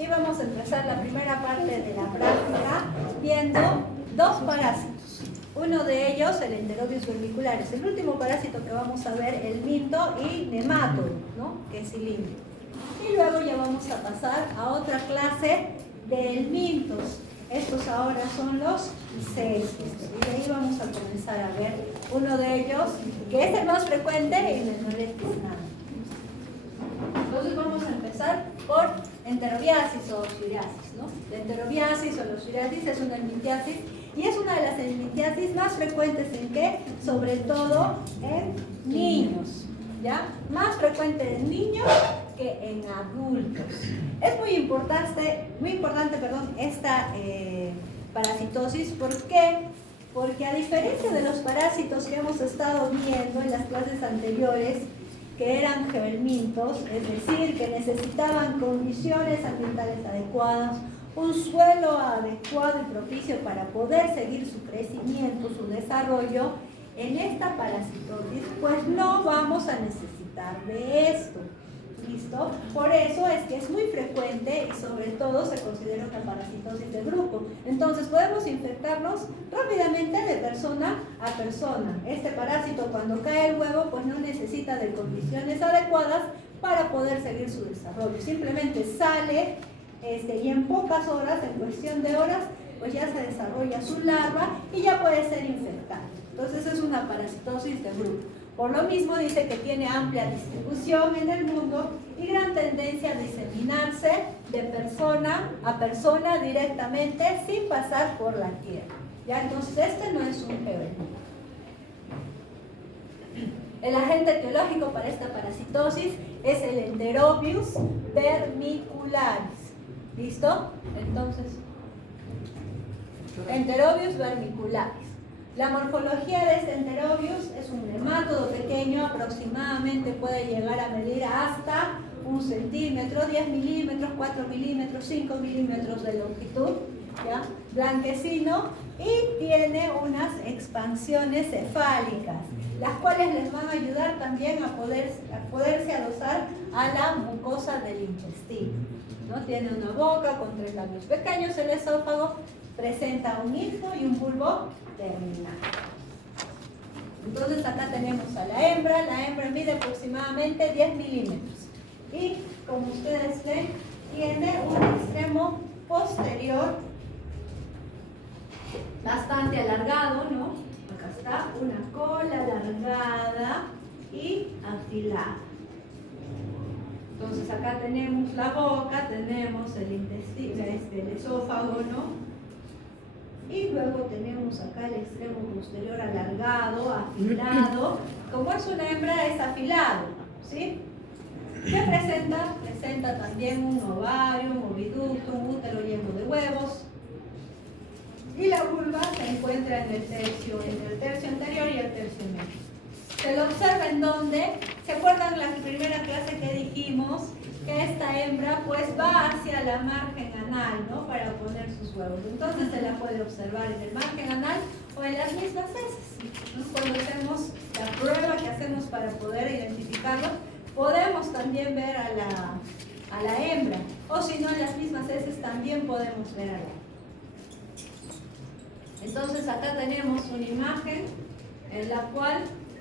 Y vamos a empezar la primera parte de la práctica viendo dos parásitos. Uno de ellos, el Enterobius vermicularis. El último parásito que vamos a ver, el minto y nemátodo, ¿no? Que es cilíndrico. Y luego ya vamos a pasar a otra clase de helmintos. Estos ahora son los cestos. Y de ahí vamos a comenzar a ver uno de ellos, que es el más frecuente en el Nolectis nana. Entonces vamos a empezar por enterobiasis o psoriasis, ¿no? La enterobiasis o la psoriasis es una helmintiasis y es una de las helmintiasis más frecuentes en ¿qué? Sobre todo en niños, ¿ya? Más frecuente en niños que en adultos. Es muy importante, esta parasitosis. ¿Por qué? Porque a diferencia de los parásitos que hemos estado viendo en las clases anteriores, que eran helmintos, es decir, que necesitaban condiciones ambientales adecuadas, un suelo adecuado y propicio para poder seguir su crecimiento, su desarrollo, en esta parasitosis pues no vamos a necesitar de esto. ¿Listo? Por eso es que es muy frecuente y sobre todo se considera una parasitosis de grupo. Entonces podemos infectarnos rápidamente de persona a persona. Este parásito cuando cae el huevo pues no necesita de condiciones adecuadas para poder seguir su desarrollo. Simplemente sale y en pocas horas, en cuestión de horas, pues ya se desarrolla su larva y ya puede ser infectado. Entonces es una parasitosis de grupo. Por lo mismo dice que tiene amplia distribución en el mundo y gran tendencia a diseminarse de persona a persona directamente sin pasar por la tierra. ¿Ya? Entonces este no es un helminto. El agente etiológico para esta parasitosis es el Enterobius vermicularis. ¿Listo? Entonces, Enterobius vermicularis. La morfología de este Enterobius es un nemátodo pequeño, aproximadamente puede llegar a medir hasta 1 centímetro, 10 milímetros, 4 milímetros, 5 milímetros de longitud, ¿ya? Blanquecino, y tiene unas expansiones cefálicas, las cuales les van a ayudar también a poderse adosar a la mucosa del intestino, ¿no? Tiene una boca con 3 labios pequeños, el esófago, presenta un hifo y un bulbo terminal. Entonces acá tenemos a la hembra mide aproximadamente 10 milímetros y como ustedes ven tiene un extremo posterior bastante alargado, ¿no? Acá está una cola alargada y afilada. Entonces acá tenemos la boca, tenemos el intestino, el esófago, ¿no? Y luego tenemos acá el extremo posterior alargado, afilado. Como es una hembra, es afilado, ¿sí? ¿Qué presenta? Presenta también un ovario, un oviducto, un útero lleno de huevos. Y la vulva se encuentra en el tercio, entre el tercio anterior y el tercio medio. Se lo observa en donde, ¿se acuerdan la primera clase que dijimos? Que esta hembra pues va hacia la margen anal, ¿no? Para poner sus huevos. Entonces se la puede observar en el margen anal o en las mismas heces. Entonces cuando hacemos la prueba que hacemos para poder identificarlo, podemos también ver a la hembra. O si no, en las mismas heces también podemos ver a la hembra. Entonces acá tenemos una imagen en la cual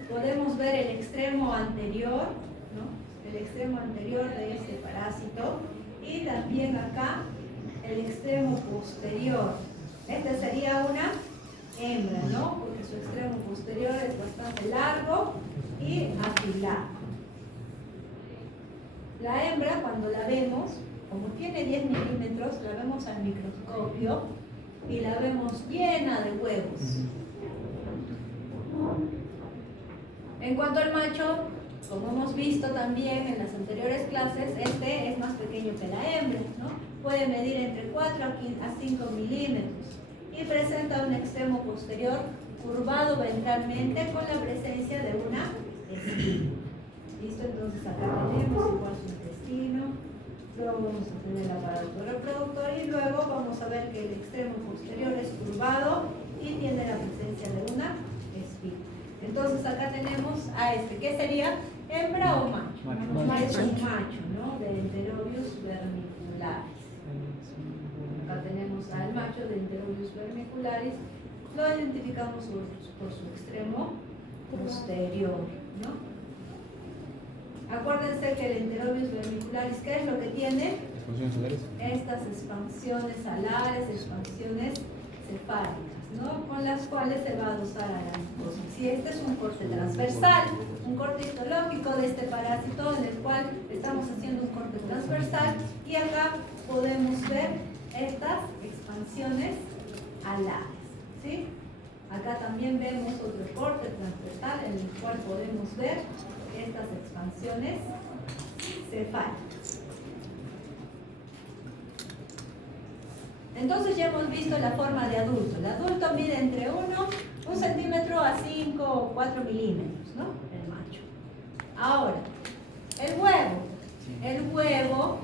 podemos ver el extremo anterior, ¿no? El extremo anterior de este parásito y también acá el extremo posterior. Este sería una hembra, ¿no? Porque su extremo posterior es bastante largo y afilado. La hembra, cuando la vemos, como tiene 10 milímetros, la vemos al microscopio y la vemos llena de huevos. En cuanto al macho, como hemos visto también en las anteriores clases, este es más pequeño que la hembra, ¿no? Puede medir entre 4 a 5 milímetros y presenta un extremo posterior curvado ventralmente con la presencia de una espina. ¿Listo? Entonces acá tenemos igual su intestino, luego vamos a tener el aparato reproductor y luego vamos a ver que el extremo posterior es curvado y tiene la presencia de una espina. Entonces acá tenemos a este, ¿qué sería? ¿Hembra o macho? Es un macho, ¿no? De Enterobius vermicularis. el enterobius vermicularis, lo identificamos por su extremo posterior, ¿no? Acuérdense que el enterobius vermicularis, ¿qué es lo que tiene? Expansiones alares. Estas expansiones alares, expansiones cefálicas, ¿no? Con las cuales se va a adosar a la mucosa. Si este es un corte transversal, un corte histológico de este parásito en el cual estamos haciendo un corte transversal, y acá podemos ver estas expansiones alares, ¿sí? Acá también vemos otro corte transversal en el cual podemos ver estas expansiones cefálicas. Entonces ya hemos visto la forma de adulto. El adulto mide entre 1 centímetro a 5 o 4 milímetros, ¿no? El macho. Ahora, el huevo. El huevo,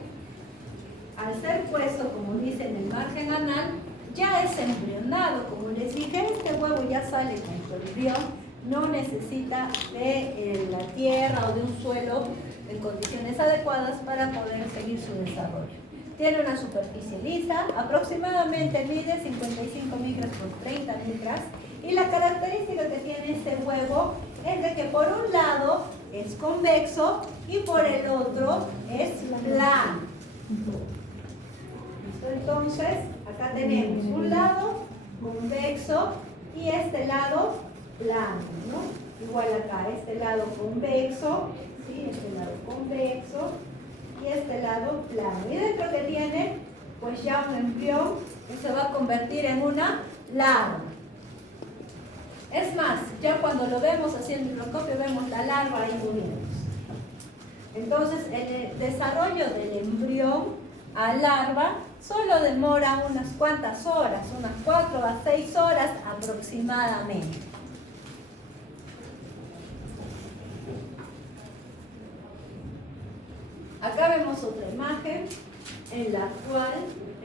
al ser puesto, como dice, en el margen anal, ya es embrionado. Como les dije, este huevo ya sale con su embrión, no necesita de la tierra o de un suelo en condiciones adecuadas para poder seguir su desarrollo. Tiene una superficie lisa, aproximadamente mide 55 micras por 30 micras, y la característica que tiene este huevo es de que por un lado es convexo y por el otro es plano. Entonces, acá tenemos un lado convexo y este lado plano, ¿no? Igual acá, este lado convexo, ¿sí? Este lado convexo y este lado plano. Y dentro que tiene, pues ya un embrión que se va a convertir en una larva. Es más, ya cuando lo vemos haciendo el microscopio, vemos la larva ahí moviéndose. Entonces, el desarrollo del embrión a larva solo demora unas cuantas horas, unas 4 a 6 horas aproximadamente. Acá vemos otra imagen en la cual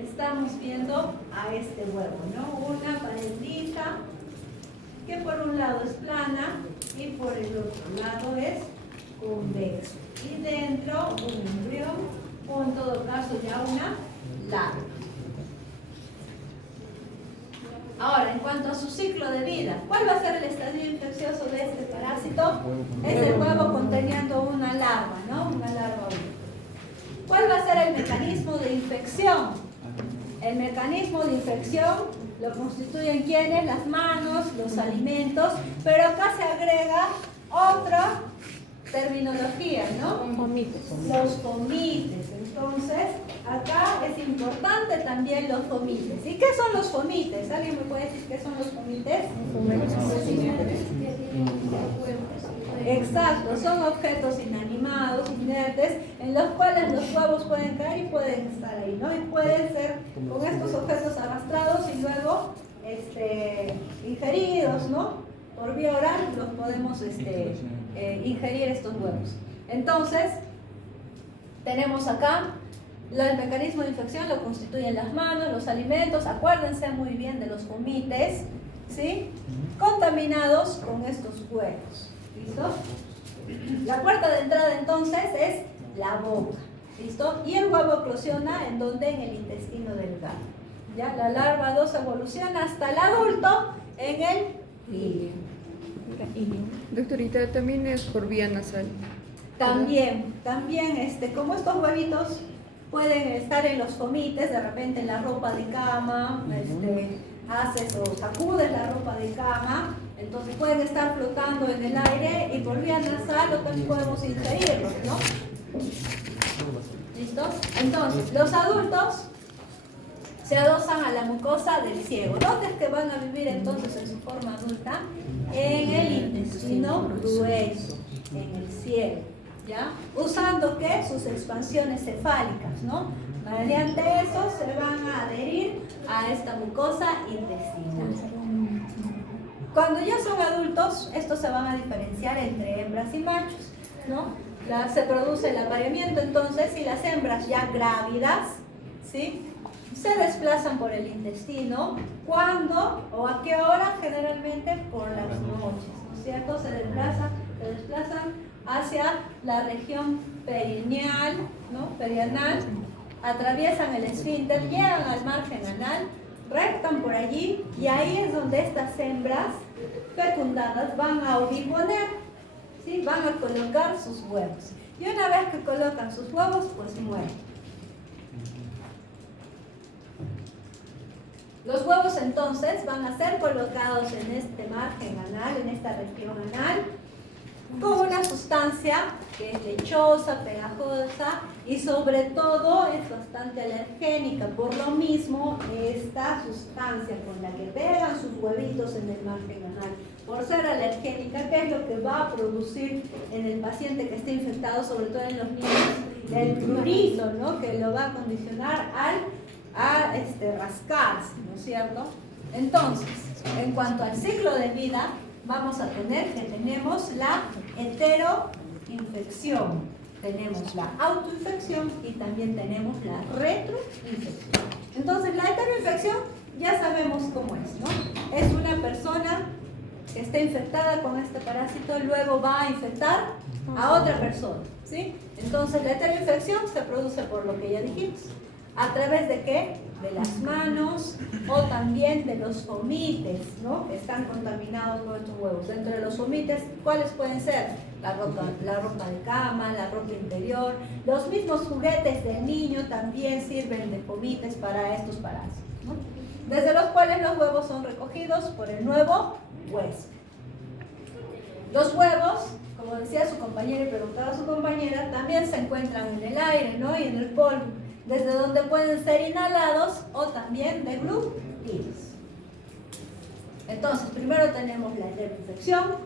estamos viendo a este huevo, ¿no? Una pared lisa que por un lado es plana y por el otro lado es convexo. Y dentro un embrión o en todo caso ya una larva. Ahora, en cuanto a su ciclo de vida, ¿cuál va a ser el estadio infeccioso de este parásito? Es el huevo conteniendo una larva, ¿no? Una larva única. ¿Cuál va a ser el mecanismo de infección? El mecanismo de infección lo constituyen ¿quiénes? Las manos, los alimentos, pero acá se agrega otra terminología, ¿no? Los fomites. Entonces, acá es importante también los fomites. ¿Y qué son los fomites? ¿Alguien me puede decir qué son los fomites? Exacto, son objetos inanimados, inertes, en los cuales los huevos pueden caer y pueden estar ahí, ¿no? Y pueden ser con estos objetos arrastrados y luego ingeridos, ¿no? Por vía oral los podemos ingerir estos huevos. Entonces, tenemos acá el mecanismo de infección, lo constituyen las manos, los alimentos. Acuérdense muy bien de los fomites, ¿sí? Contaminados con estos huevos. ¿Listo? La puerta de entrada entonces es la boca. ¿Listo? Y el huevo eclosiona en donde, en el intestino delgado. ¿Ya? La larva 2 evoluciona hasta el adulto en el ilio. Doctorita, también es por vía nasal. También, como estos huevitos pueden estar en los fomites, de repente en la ropa de cama, haces o sacudes la ropa de cama, entonces pueden estar flotando en el aire y por vía nasal también podemos ingerirlos, ¿no? ¿Listos? Entonces, los adultos se adosan a la mucosa del ciego. ¿Dónde es que van a vivir entonces en su forma adulta? En el intestino grueso, en el ciego, ¿ya? Usando ¿qué? Sus expansiones cefálicas, ¿no? Mediante eso se van a adherir a esta mucosa intestinal. Cuando ya son adultos, estos se van a diferenciar entre hembras y machos, ¿no? Se produce el apareamiento entonces y las hembras ya grávidas, ¿sí? Se desplazan por el intestino. ¿Cuándo o a qué hora? Generalmente por las noches, ¿no es cierto? Se desplazan hacia la región perineal, ¿no? Perianal, atraviesan el esfínter, llegan al margen anal, rectan por allí y ahí es donde estas hembras fecundadas van a oviponer, ¿sí? Van a colocar sus huevos. Y una vez que colocan sus huevos, pues mueren. Los huevos entonces van a ser colocados en este margen anal, en esta región anal, con una sustancia que es lechosa, pegajosa y sobre todo es bastante alergénica. Por lo mismo, esta sustancia con la que pegan sus huevitos en el margen anal, por ser alergénica, ¿qué es lo que va a producir en el paciente que esté infectado, sobre todo en los niños? El prurito, ¿no? Que lo va a condicionar a rascarse, ¿no es cierto? Entonces, en cuanto al ciclo de vida, vamos a tener que tenemos la heteroinfección, tenemos la autoinfección y también tenemos la retroinfección. Entonces, la heteroinfección ya sabemos cómo es, ¿no? Es una persona que está infectada con este parásito, luego va a infectar a otra persona, ¿sí? Entonces, la heteroinfección se produce por lo que ya dijimos. ¿A través de qué? De las manos o también de los fomites, ¿no? Que están contaminados con estos huevos. Dentro de los fomites, ¿cuáles pueden ser? La ropa de cama, la ropa interior. Los mismos juguetes del niño también sirven de fomites para estos parásitos, ¿no? Desde los cuales los huevos son recogidos por el nuevo huésped. Los huevos, como decía su compañera y preguntaba a su compañera, también se encuentran en el aire, ¿no? Y en el polvo, desde donde pueden ser inhalados o también deglutidos. Entonces, primero tenemos la heteroinfección,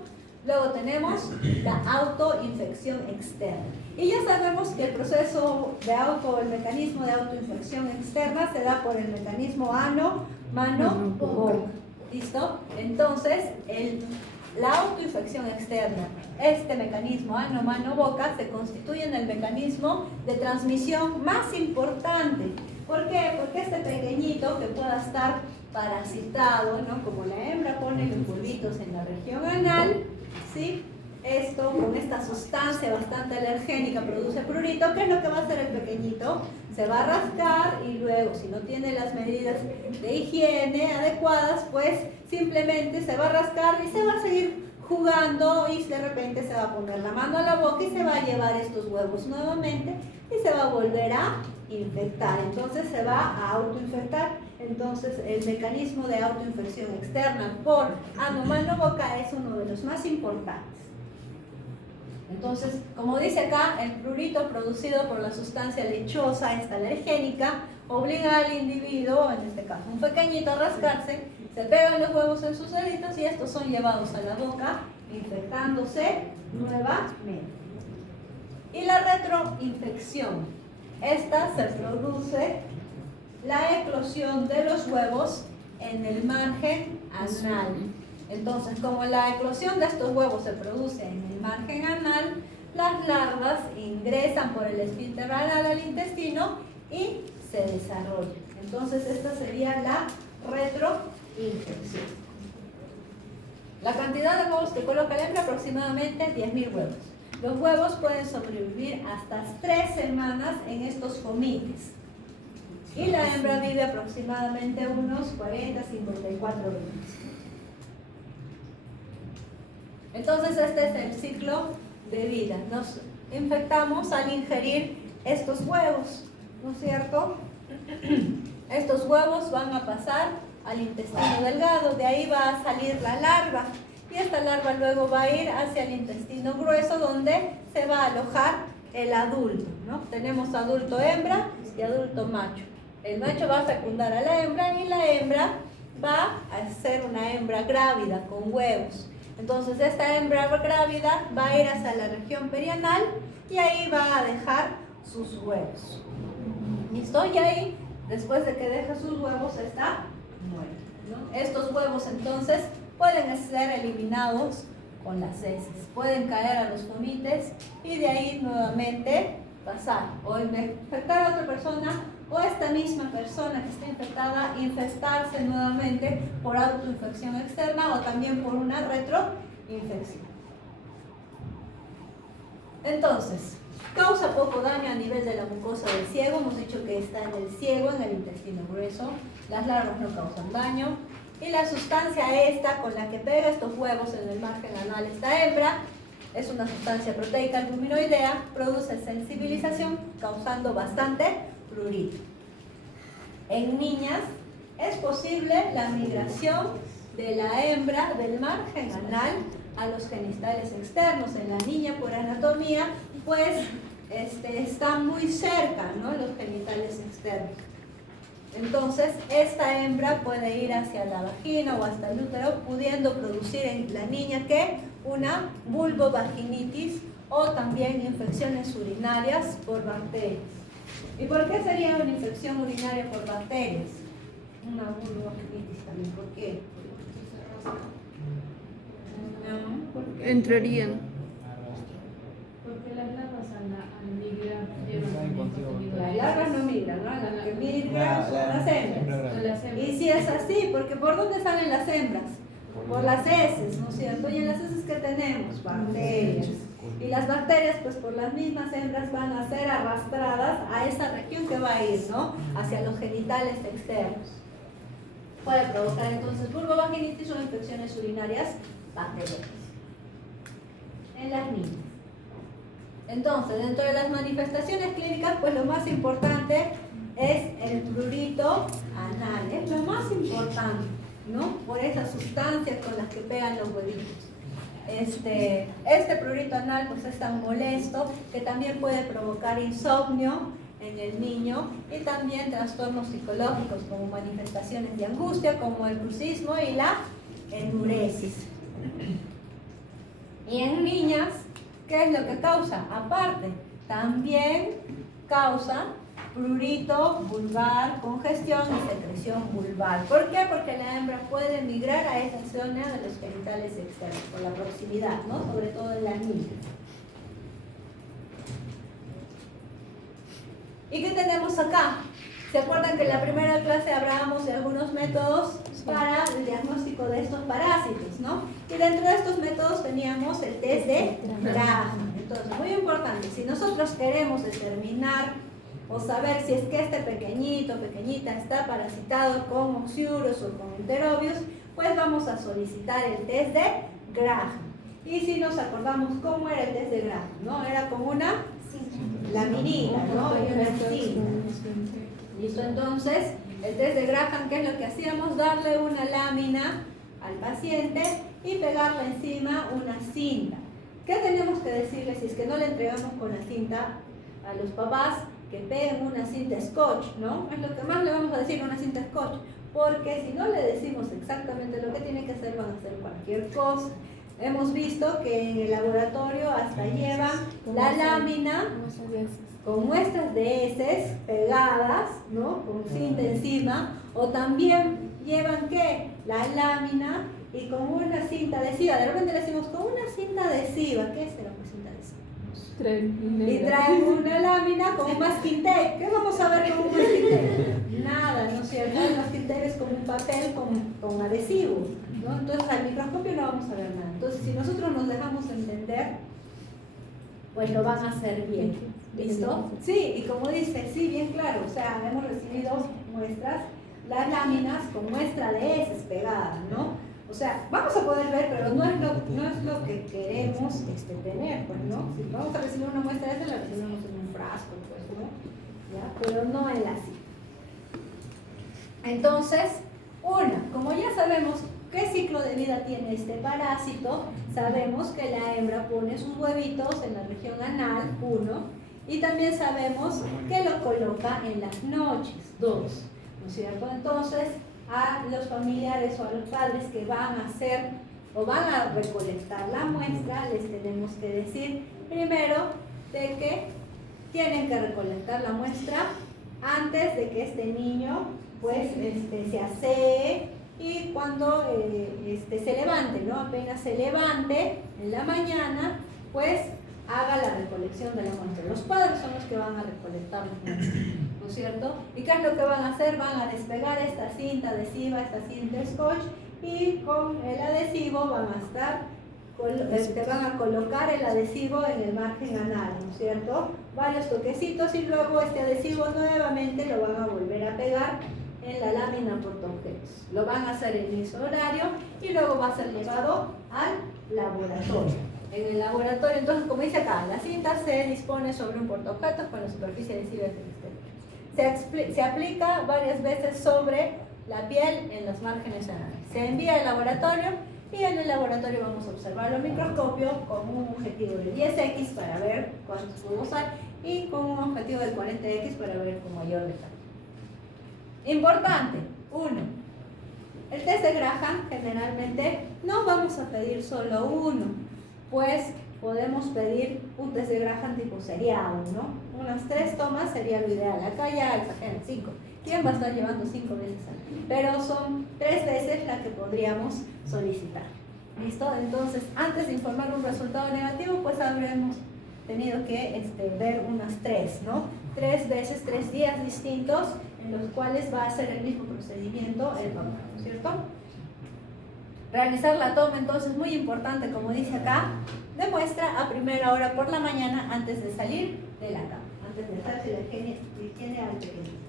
luego tenemos la autoinfección externa. Y ya sabemos que el proceso de el mecanismo de autoinfección externa se da por el mecanismo ano, mano, boca. ¿Listo? Entonces, la autoinfección externa, este mecanismo ano, mano, boca, se constituye en el mecanismo de transmisión más importante. ¿Por qué? Porque este pequeñito que pueda estar parasitado, ¿no? Como la hembra pone los polvitos en la región anal, ¿sí? Esto, con esta sustancia bastante alergénica, produce prurito. ¿Qué es lo que va a hacer el pequeñito? Se va a rascar y luego, si no tiene las medidas de higiene adecuadas, pues simplemente se va a rascar y se va a seguir jugando y de repente se va a poner la mano a la boca y se va a llevar estos huevos nuevamente y se va a volver a infectar. Entonces se va a autoinfectar. Entonces el mecanismo de autoinfección externa por ano, mano, boca es uno de los más importantes. Entonces, como dice acá, el prurito producido por la sustancia lechosa, esta alergénica, obliga al individuo, en este caso un pequeñito, a rascarse, se pegan los huevos en sus deditos y estos son llevados a la boca, infectándose nuevamente. Y la retroinfección, esta se produce la eclosión de los huevos en el margen anal. Entonces, como la eclosión de estos huevos se produce en el margen anal, las larvas ingresan por el esfínter anal al intestino y se desarrollan. Entonces, esta sería la retroinfección. La cantidad de huevos que coloca la hembra, aproximadamente 10.000 huevos. Los huevos pueden sobrevivir hasta 3 semanas en estos fomites. Y la hembra vive aproximadamente unos 40-54 días. Entonces este es el ciclo de vida. Nos infectamos al ingerir estos huevos, ¿no es cierto? Estos huevos van a pasar al intestino delgado, de ahí va a salir la larva y esta larva luego va a ir hacia el intestino grueso donde se va a alojar el adulto, ¿no? Tenemos adulto hembra y adulto macho. El macho va a fecundar a la hembra y la hembra va a ser una hembra grávida con huevos. Entonces esta hembra grávida va a ir hacia la región perianal y ahí va a dejar sus huevos. ¿Listo? Y ahí, después de que deja sus huevos, está muerto, ¿no? Estos huevos entonces pueden ser eliminados con las heces, pueden caer a los fomites y de ahí nuevamente pasar o infectar a otra persona o esta misma persona que está infectada infectarse nuevamente por autoinfección externa o también por una retroinfección. Entonces, Causa poco daño a nivel de la mucosa del ciego. Hemos dicho que está en el ciego, en el intestino grueso. Las larvas no causan daño. Y la sustancia esta con la que pega estos huevos en el margen anal esta hembra es una sustancia proteica albuminoidea, produce sensibilización causando bastante prurito. En niñas es posible la migración de la hembra del margen anal a los genitales externos. En la niña, por anatomía, pues están muy cerca, ¿no?, los genitales externos. Entonces, esta hembra puede ir hacia la vagina o hasta el útero, pudiendo producir en la niña ¿qué? Una vulvovaginitis o también infecciones urinarias por bacterias. ¿Y por qué sería una infección urinaria por bacterias? Una vulvovaginitis también, ¿por qué? No, ¿por qué? Entrarían. Porque las larvas al migrar llevan contenido. Las larvas no migran, ¿no? Las que migran son las hembras. Y si es así, porque ¿por dónde salen las hembras? Por las heces, ¿no es cierto? Y en las heces que tenemos bacterias. Y las bacterias, pues por las mismas hembras van a ser arrastradas a esa región que va a ir, ¿no?, hacia los genitales externos. Puede provocar entonces vulvovaginitis o infecciones urinarias bacterianas en las niñas. Entonces, dentro de las manifestaciones clínicas, pues lo más importante es el prurito anal, es lo más importante, ¿no?, por esas sustancias con las que pegan los huevitos. Este prurito anal pues es tan molesto que también puede provocar insomnio en el niño y también trastornos psicológicos como manifestaciones de angustia como el bruxismo y la enuresis. Y en niñas, ¿qué es lo que causa? Aparte, también causa prurito vulvar, congestión y secreción vulvar. ¿Por qué? Porque la hembra puede migrar a esa zona de los genitales externos por la proximidad, ¿no?, sobre todo en las niñas. ¿Y qué tenemos acá? ¿Se acuerdan que en la primera clase hablábamos de algunos métodos para el diagnóstico de estos parásitos, ¿no? Y dentro de estos métodos teníamos el test de Graham. Entonces, muy importante, si nosotros queremos determinar o saber si es que este pequeñito, pequeñita está parasitado con oxiuros o con enterobius, pues vamos a solicitar el test de Graham. Y si nos acordamos cómo era el test de Graham, ¿no? Era con una laminina, ¿no?, y una cinta. ¿Listo? Entonces, el test de Graham, ¿qué es lo que hacíamos? Darle una lámina al paciente y pegarle encima una cinta. ¿Qué tenemos que decirle si es que no le entregamos con la cinta a los papás? Que peguen una cinta scotch, ¿no? Es lo que más le vamos a decir, una cinta scotch, porque si no le decimos exactamente lo que tiene que hacer, van a hacer cualquier cosa. Hemos visto que en el laboratorio hasta llevan la lámina con muestras de heces pegadas, ¿no?, con cinta encima, o también llevan ¿qué? La lámina y con una cinta adhesiva. De repente le decimos con una cinta adhesiva. ¿Qué será una cinta adhesiva? Y traen una lámina con un masking tape. ¿Qué vamos a ver con un masking tape? Nada, ¿no es cierto? El masking tape es como un papel con adhesivo, ¿no? Entonces al microscopio no vamos a ver nada. Entonces si nosotros nos dejamos entender, pues lo van a hacer bien. ¿Listo? Sí, y como dice, sí, bien claro, o sea, hemos recibido muestras, las láminas con muestra de heces pegadas, ¿no? O sea, vamos a poder ver, pero no es lo que queremos tener, pues, ¿no? Si vamos a recibir una muestra de heces, la recibimos en un frasco, pues, ¿no? ¿Ya? Pero no en la cinta. Entonces, como ya sabemos qué ciclo de vida tiene este parásito, sabemos que la hembra pone sus huevitos en la región anal, 1, y también sabemos que lo coloca en las noches, 2, ¿no es cierto? Entonces, a los familiares o a los padres que van a hacer o van a recolectar la muestra, les tenemos que decir primero de que tienen que recolectar la muestra antes de que este niño pues se asee y cuando se levante, ¿no? Apenas se levante en la mañana, pues haga la recolección de la muestra. Los padres son los que van a recolectar la muestra, ¿no es cierto? ¿Y qué es lo que van a hacer? Van a despegar esta cinta adhesiva, esta cinta scotch, y con el adhesivo van a estar van a colocar el adhesivo en el margen anal, ¿no es cierto? Varios toquecitos y luego este adhesivo nuevamente lo van a volver a pegar en la lámina portaobjetos. Lo van a hacer en ese horario y luego va a ser llevado al laboratorio. En el laboratorio, entonces, como dice acá, la cinta se dispone sobre un portaobjetos con la superficie adhesiva exterior. Se aplica varias veces sobre la piel en los márgenes anales. Se envía al laboratorio y en el laboratorio vamos a observarlo al microscopio con un objetivo de 10x para ver cuántos podemos usar y con un objetivo de 40x para ver con mayor detalle. Importante, 1. El test de Graham generalmente no vamos a pedir solo uno, pues podemos pedir un test de Graham tipo seriado, ¿no? Unas 3 tomas sería lo ideal. Acá ya exageran 5. ¿Quién va a estar llevando 5 veces al día? Pero son 3 veces las que podríamos solicitar. ¿Listo? Entonces, antes de informar un resultado negativo, pues habremos tenido que ver unas 3, ¿no? 3 veces, 3 días distintos en los cuales va a ser el mismo procedimiento el papá, ¿no es cierto? Realizar la toma, entonces, muy importante, como dice acá, de muestra a primera hora por la mañana antes de salir de la cama, antes de hacerse la higiene al pequeñito.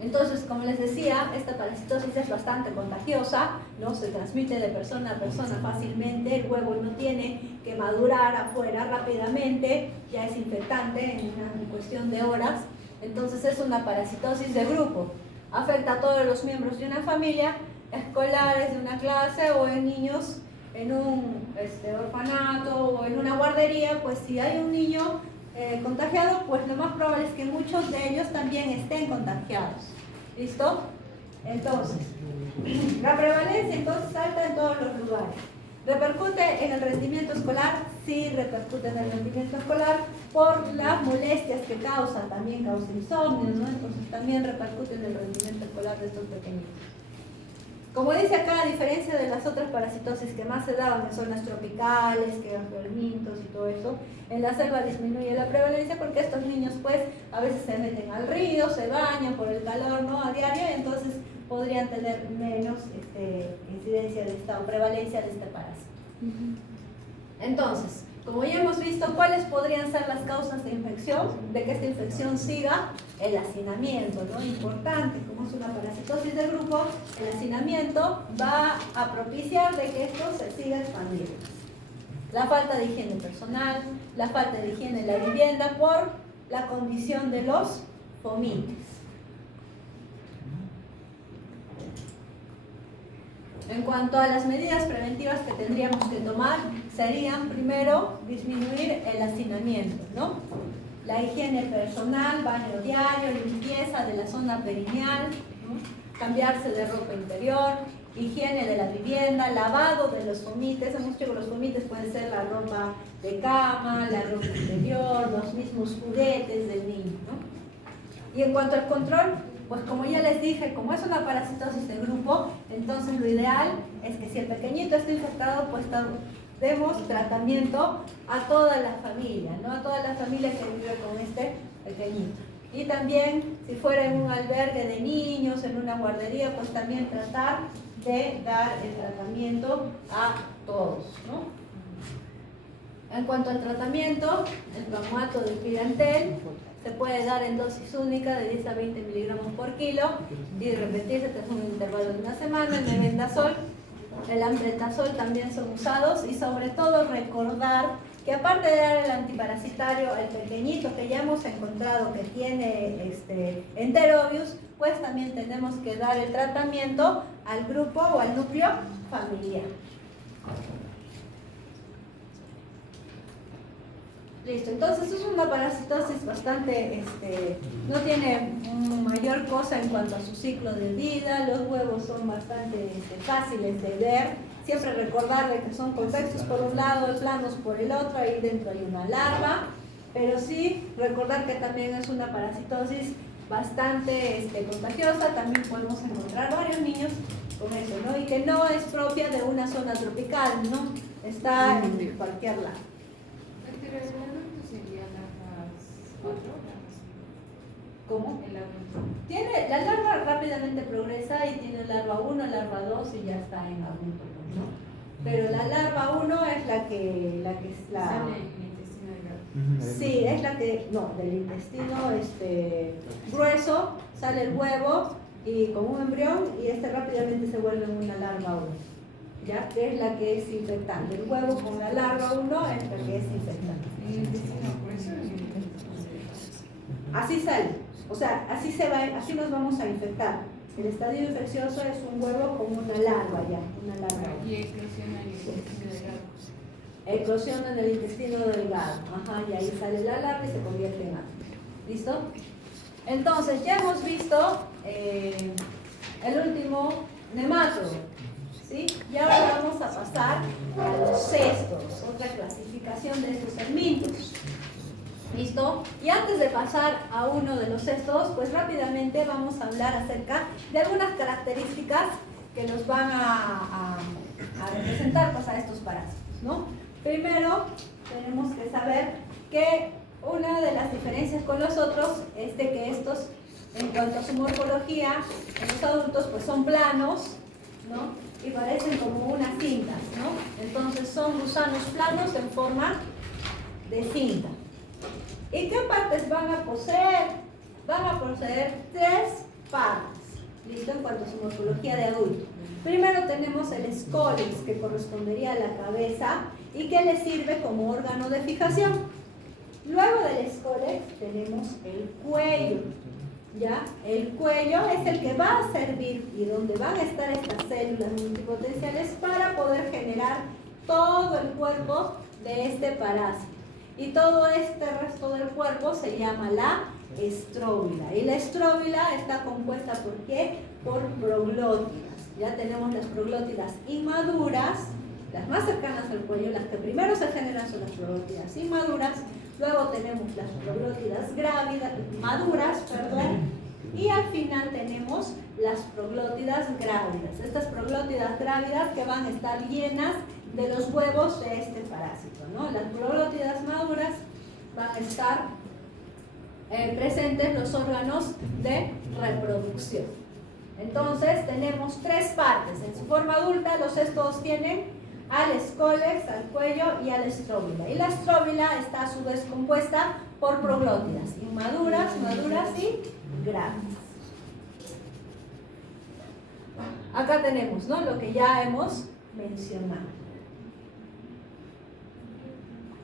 Entonces, como les decía, esta parasitosis es bastante contagiosa, ¿no? Se transmite de persona a persona fácilmente, el huevo no tiene que madurar afuera rápidamente, ya es infectante en una cuestión de horas, entonces es una parasitosis de grupo, afecta a todos los miembros de una familia, escolares de una clase o en niños en un orfanato o en una guardería, pues si hay un niño contagiado, pues lo más probable es que muchos de ellos también estén contagiados. ¿Listo? Entonces, la prevalencia entonces alta en todos los lugares. ¿Repercute en el rendimiento escolar? Sí, repercute en el rendimiento escolar por las molestias que causa, también causa insomnio, ¿no? Entonces también repercute en el rendimiento escolar de estos pequeñitos. Como dice acá, a diferencia de las otras parasitosis que más se daban en zonas tropicales, que eran fermentos y todo eso, en la selva disminuye la prevalencia porque estos niños pues a veces se meten al río, se bañan por el calor, ¿no? A diario, y entonces podrían tener menos incidencia de esta o prevalencia de este parásito. Entonces, como ya hemos visto, ¿cuáles podrían ser las causas de infección? De que esta infección siga el hacinamiento, ¿no? Importante, como es una parasitosis de grupo, el hacinamiento va a propiciar de que esto se siga expandiendo. La falta de higiene personal, la falta de higiene en la vivienda por la condición de los fomites. En cuanto a las medidas preventivas que tendríamos que tomar, serían primero disminuir el hacinamiento, ¿no? La higiene personal, baño diario, limpieza de la zona perineal, ¿no? Cambiarse de ropa interior, higiene de la vivienda, lavado de los fomites. Hemos dicho que los fomites pueden ser la ropa de cama, la ropa interior, los mismos juguetes del niño, ¿no? Y en cuanto al control, pues como ya les dije, como es una parasitosis de grupo, entonces lo ideal es que si el pequeñito está infectado, pues demos tratamiento a toda la familia, ¿no? A toda la familia que vive con este pequeñito. Y también, si fuera en un albergue de niños, en una guardería, pues también tratar de dar el tratamiento a todos, ¿no? En cuanto al tratamiento, el bromoato del Pirantel se puede dar en dosis única de 10 a 20 miligramos por kilo y repetirse tras un intervalo de una semana. El mebendazol, el ambretazol también son usados, y sobre todo recordar que aparte de dar el antiparasitario al pequeñito que ya hemos encontrado que tiene enterovirus, pues también tenemos que dar el tratamiento al grupo o al núcleo familiar. Listo, entonces es una parasitosis bastante, no tiene mayor cosa en cuanto a su ciclo de vida, los huevos son bastante fáciles de ver, siempre recordar de que son convexos por un lado, planos por el otro, ahí dentro hay una larva, pero sí recordar que también es una parasitosis bastante contagiosa, también podemos encontrar varios niños con eso, ¿no? Y que no es propia de una zona tropical, ¿no? Está en cualquier lado. ¿Cómo? Tiene, la larva rápidamente progresa y tiene larva 1, larva 2 y ya está en adulto, ¿no? pero la larva 1 es la que es la... Sale en el intestino delgado. Sí, es la que, no, del intestino grueso sale el huevo y con un embrión y rápidamente se vuelve una larva 1, ¿ya? Que es la que es infectante. El huevo con la larva 1 es la que es infectante. En el intestino grueso y en el intestino delgado. Así sale, o sea, así nos vamos a infectar. El estadio infeccioso es un huevo con una larva ya, una larva. Y eclosiona en el intestino delgado. Eclosión en el intestino delgado. Ajá, y ahí sale la larva y se convierte en algo. ¿Listo? Entonces, ya hemos visto el último nemátodo. ¿Sí? Y ahora vamos a pasar a los cestos, otra clasificación de estos helmintos. ¿Listo? Y antes de pasar a uno de los cestos, pues rápidamente vamos a hablar acerca de algunas características que nos van a representar pues, a estos parásitos, ¿no? Primero, tenemos que saber que una de las diferencias con los otros es de que estos, en cuanto a su morfología, en los adultos pues son planos, ¿no? Y parecen como unas cintas, ¿no? Entonces son gusanos planos en forma de cinta. ¿Y qué partes van a poseer? Van a poseer 3 partes, ¿listo? En cuanto a su morfología de adulto. Primero tenemos el escólex, que correspondería a la cabeza y que le sirve como órgano de fijación. Luego del escólex tenemos el cuello, ¿ya? El cuello es el que va a servir y donde van a estar estas células multipotenciales para poder generar todo el cuerpo de este parásito. Y todo este resto del cuerpo se llama la estróbila. Y la estróbila está compuesta ¿por qué? Por proglótidas. Ya tenemos las proglótidas inmaduras, las más cercanas al cuello, las que primero se generan son las proglótidas inmaduras. Luego tenemos las proglótidas grávidas, maduras, y al final tenemos las proglótidas grávidas. Estas proglótidas grávidas que van a estar llenas de los huevos de este parásito, ¿no? Las proglótidas maduras van a estar presentes los órganos de reproducción. Entonces tenemos 3 partes. En su forma adulta los cestos tienen al escólex, al cuello y a la estróbila. Y la estróbila está a su vez compuesta por proglótidas inmaduras, maduras y grávidas. Acá tenemos, ¿no? Lo que ya hemos mencionado.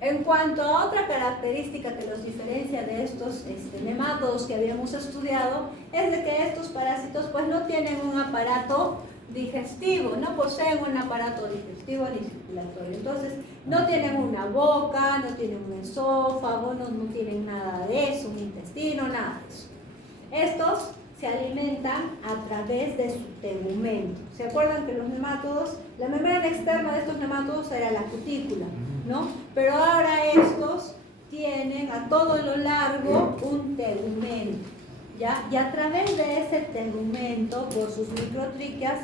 En cuanto a otra característica que los diferencia de estos nemátodos que habíamos estudiado, es de que estos parásitos pues no tienen un aparato digestivo, no poseen un aparato digestivo ni circulatorio. Entonces no tienen una boca, no tienen un esófago, no tienen nada de eso, un intestino, nada de eso. Estos se alimentan a través de su tegumento. ¿Se acuerdan que los nemátodos, la membrana externa de estos nemátodos era la cutícula, ¿no? Pero ahora estos tienen a todo lo largo un tegumento, ¿ya? Y a través de ese tegumento, por sus microtriquias,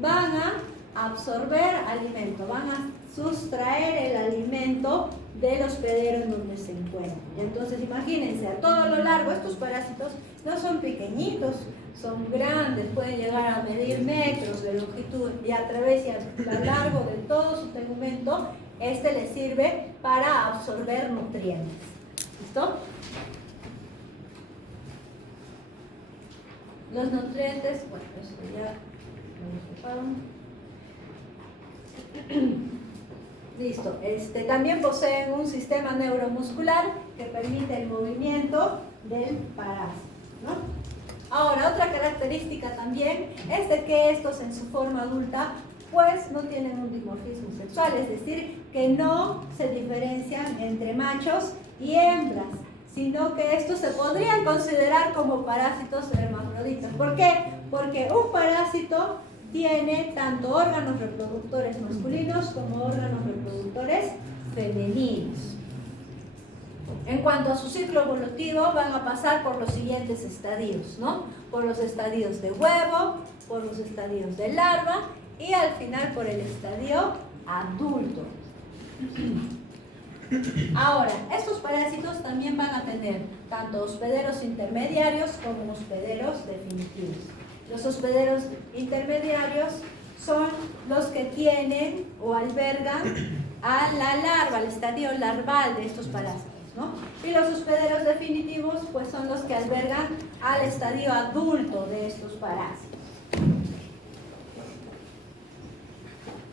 van a absorber alimento, van a sustraer el alimento del hospedero en donde se encuentran. Entonces imagínense, a todo lo largo, estos parásitos no son pequeñitos, son grandes, pueden llegar a medir metros de longitud y a través y a lo largo de todo su tegumento, le sirve para absorber nutrientes. ¿Listo? Los nutrientes, bueno, esto ya lo ocuparon. Listo. También poseen un sistema neuromuscular que permite el movimiento del parásito, ¿no? Ahora, otra característica también es de que estos en su forma adulta pues no tienen un dimorfismo sexual, es decir, que no se diferencian entre machos y hembras, sino que estos se podrían considerar como parásitos hermafroditas. ¿Por qué? Porque un parásito tiene tanto órganos reproductores masculinos como órganos reproductores femeninos. En cuanto a su ciclo evolutivo, van a pasar por los siguientes estadios, ¿no? Por los estadios de huevo, por los estadios de larva y al final por el estadio adulto. Ahora, estos parásitos también van a tener tanto hospederos intermediarios como hospederos definitivos. Los hospederos intermediarios son los que tienen o albergan a la larva, al estadio larval de estos parásitos, ¿no? Y los hospederos definitivos pues son los que albergan al estadio adulto de estos parásitos.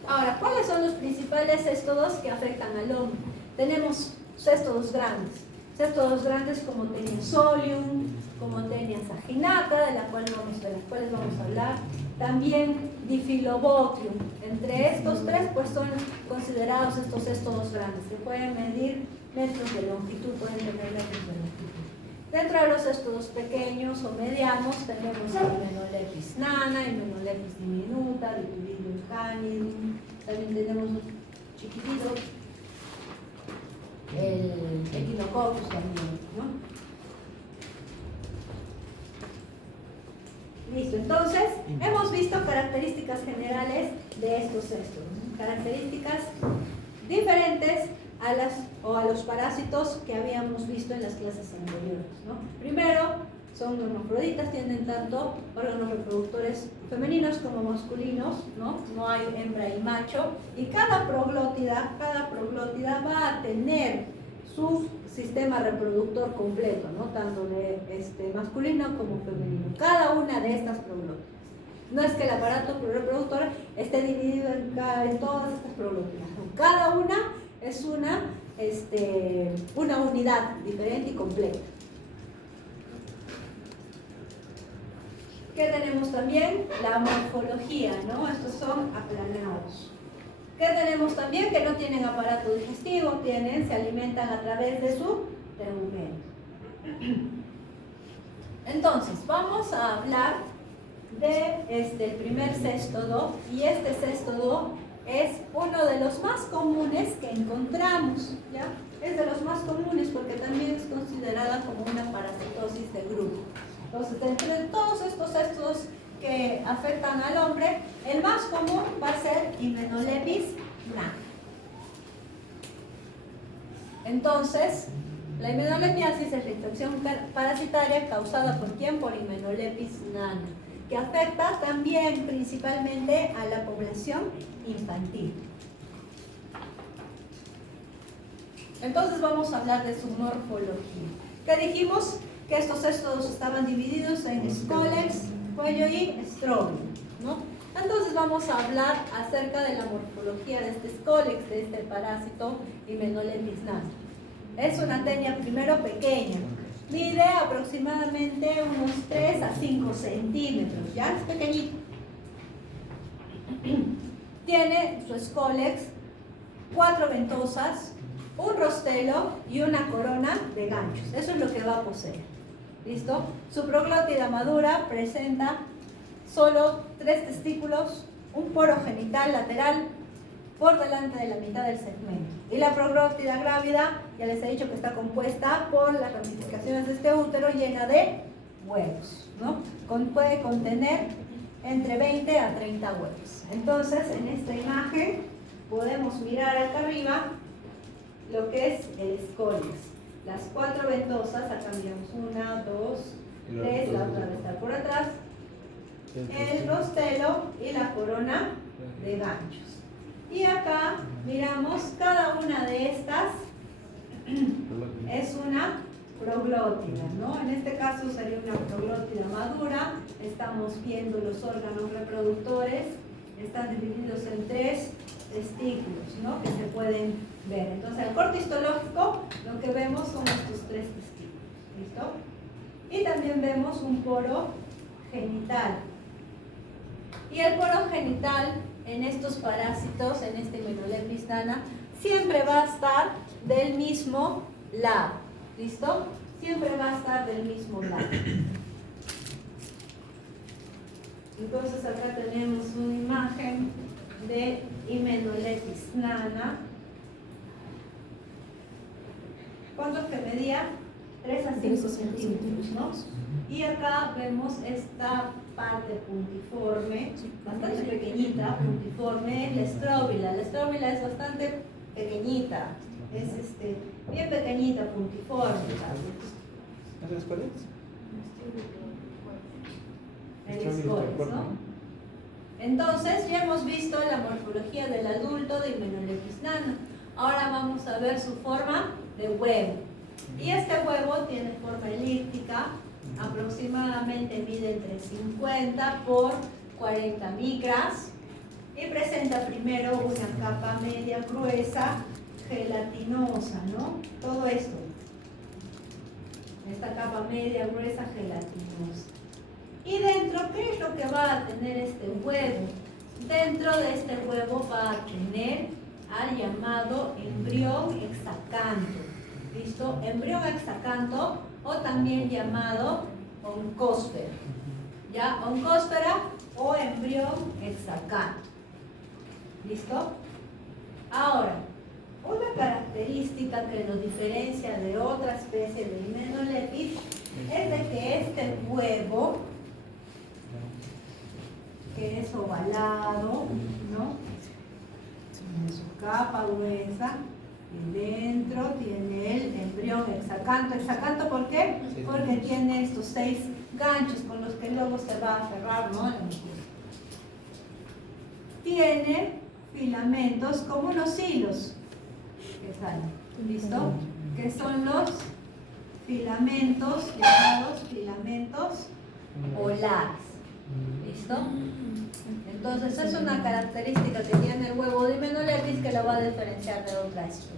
Ahora, ¿cuáles son los principales céstodos que afectan al hombre? Tenemos céstodos grandes como Taenia solium, como Taenia saginata, de las cuales vamos a hablar. También Diphyllobotium. Entre estos tres pues son considerados estos céstodos grandes, que pueden medir metros de longitud, pueden tener metros de longitud. Dentro de los céstodos pequeños o medianos tenemos Hymeноlepis nana, Hymenolepis diminuta, Ditulidium canidum. También tenemos un chiquitito, el Echinococcus también, ¿no? Listo, entonces hemos visto características generales de estos céstodos, ¿no? Características diferentes a los parásitos que habíamos visto en las clases anteriores, ¿no? Primero, son hermafroditas, tienen tanto órganos reproductores femeninos como masculinos, ¿no? No hay hembra y macho, y cada proglótida va a tener su sistema reproductor completo, ¿no? Tanto de masculino como femenino, cada una de estas proglótidas. No es que el aparato reproductor esté dividido en todas estas proglótidas, ¿no? Cada una es una unidad diferente y completa. ¿Qué tenemos también? La morfología, ¿no? Estos son aplanados. ¿Qué tenemos también? Que no tienen aparato digestivo, se alimentan a través de su tegumen. Entonces, vamos a hablar de el primer céstodo, y este céstodo es uno de los más comunes que encontramos, ¿ya? Es de los más comunes porque también es considerada como una parasitosis de grupo. Entonces, entre todos estos céstodos que afectan al hombre, el más común va a ser Hymenolepis nana. Entonces, la hymenolemiasis es la infección parasitaria causada por ¿quién? Por Hymenolepis nana, que afecta también principalmente a la población infantil. Entonces vamos a hablar de su morfología. ¿Qué dijimos? Que estos céstodos estaban divididos en scolex, cuello y estróbilo, ¿no? Entonces vamos a hablar acerca de la morfología de este scolex, de este parásito Hymenolepis nana. Es una tenia primero pequeña, mide aproximadamente unos 3 a 5 centímetros, ya es pequeñito. Tiene su scolex, 4 ventosas, un rostelo y una corona de ganchos. Eso es lo que va a poseer. ¿Listo? Su proglótida madura presenta solo 3 testículos, un poro genital lateral por delante de la mitad del segmento. Y la proglótida grávida, ya les he dicho que está compuesta por las ramificaciones de este útero llena de huevos, ¿no? Puede contener entre 20 a 30 huevos. Entonces, en esta imagen podemos mirar acá arriba lo que es el scolex. Las 4 ventosas, acá miramos 1, 2, 3, la otra debe estar por atrás, el rostelo y la corona de ganchos. Y acá miramos cada una de estas es una proglótida, ¿no? En este caso sería una proglótida madura. Estamos viendo los órganos reproductores, están divididos en 3 testículos, ¿no? Que se pueden ver. Entonces, al corte histológico lo que vemos son estos 3 testículos, ¿listo? Y también vemos un poro genital. Y el poro genital en estos parásitos, en este Hymenolepis nana, siempre va a estar del mismo lado, ¿listo? Siempre va a estar del mismo lado. Entonces acá tenemos una imagen de Hymenolepis nana. ¿Cuánto que medía? 3 a 5 centímetros, ¿no? Y acá vemos esta parte puntiforme, bastante pequeñita, puntiforme, la estróbila. La estróbila es bastante pequeñita, es bien pequeñita, puntiforme. ¿Sabes cuál es? El scolex, ¿no? Entonces, ya hemos visto la morfología del adulto de Hymenolechis nana. Ahora vamos a ver su forma de huevo. Y este huevo tiene forma elíptica, aproximadamente mide entre 50 por 40 micras y presenta primero una capa media gruesa gelatinosa, ¿no? Todo esto. Esta capa media gruesa gelatinosa. Y dentro, ¿qué es lo que va a tener este huevo? Dentro de este huevo va a tener al llamado embrión hexacanto. ¿Listo? Embrión hexacanto o también llamado oncósfera. ¿Ya? Oncósfera o embrión hexacanto. ¿Listo? Ahora, una característica que lo diferencia de otra especie de Hymenolechis es de que este huevo, que es ovalado, ¿no? Tiene su capa gruesa y dentro tiene el embrión hexacanto. ¿Hexacanto por qué? Porque tiene estos 6 ganchos con los que luego se va a aferrar, ¿no? Tiene filamentos como unos hilos que salen, ¿listo? Que son los filamentos llamados filamentos polares, ¿listo? Entonces es una característica que tiene el huevo de Hymenolechis que la va a diferenciar de otra especie.